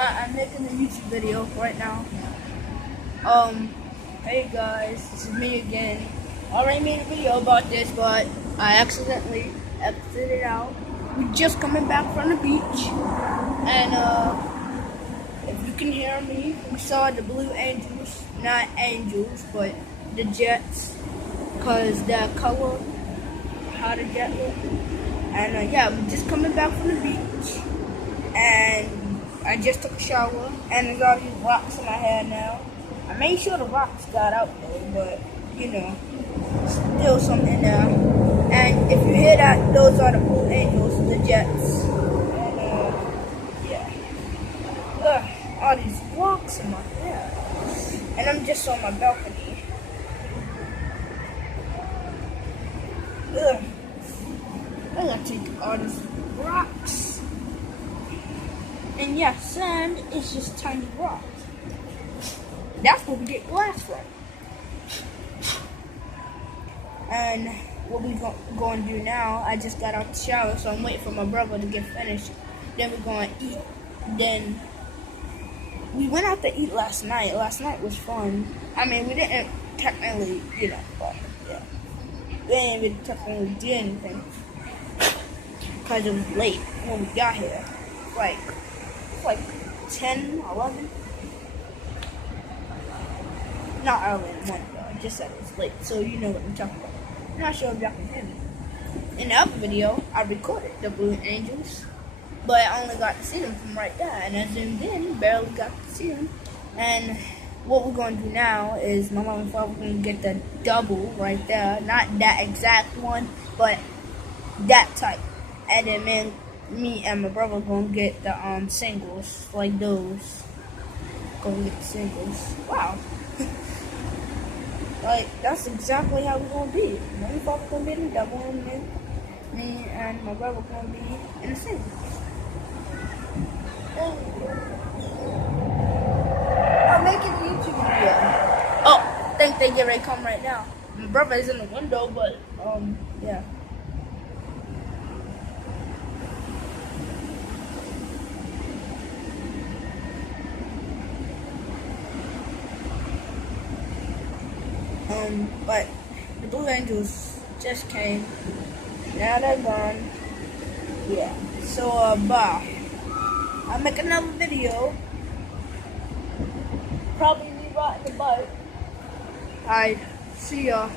I'm making a YouTube video right now. Hey guys, this is me again. I already made a video about this, but I accidentally exited out. We're just coming back from the beach, and if you can hear me, we saw the Blue Angels, not angels, but the jets, cause the color, how the jet look. And yeah, we're just coming back from the beach, and I just took a shower, and there's all these rocks in my hair now. I made sure the rocks got out though, but you know, still some in there. And if you hear that, those are the Blue Angels, the jets. And yeah, all these rocks in my hair, and I'm just on my balcony. I gotta take all these rocks. And yeah, sand is just tiny rocks. That's what we get glass from. And what we going to do now, I just got out the shower, so I'm waiting for my brother to get finished. Then we're going to eat. Then we went out to eat last night. Last night was fun. I mean, we didn't technically, but yeah. We didn't even technically do anything. Because it was late when we got here. Like 10, 11. Not early in the morning though. I just said it was late, so you know what I'm talking about. I'm not sure if y'all can hear me. In the other video, I recorded the Blue Angels, but I only got to see them from right there, and I zoomed in, barely got to see them. And what we're going to do now is my mom and father are going to get the double right there. Not that exact one, but that type. And then me and my brother are going to get the singles, like those. Going to get the singles. Wow. Like, that's exactly how we're going to be. Me and father going to be in the double, and then me and my brother going to be in the singles. I'm making a YouTube video. Oh, I think they get ready to come right now. My brother is in the window, but, yeah. But the Blue Angels just came. Now they're gone. Yeah. So, bye. I'll make another video. Probably me riding the bike. Alright. See y'all.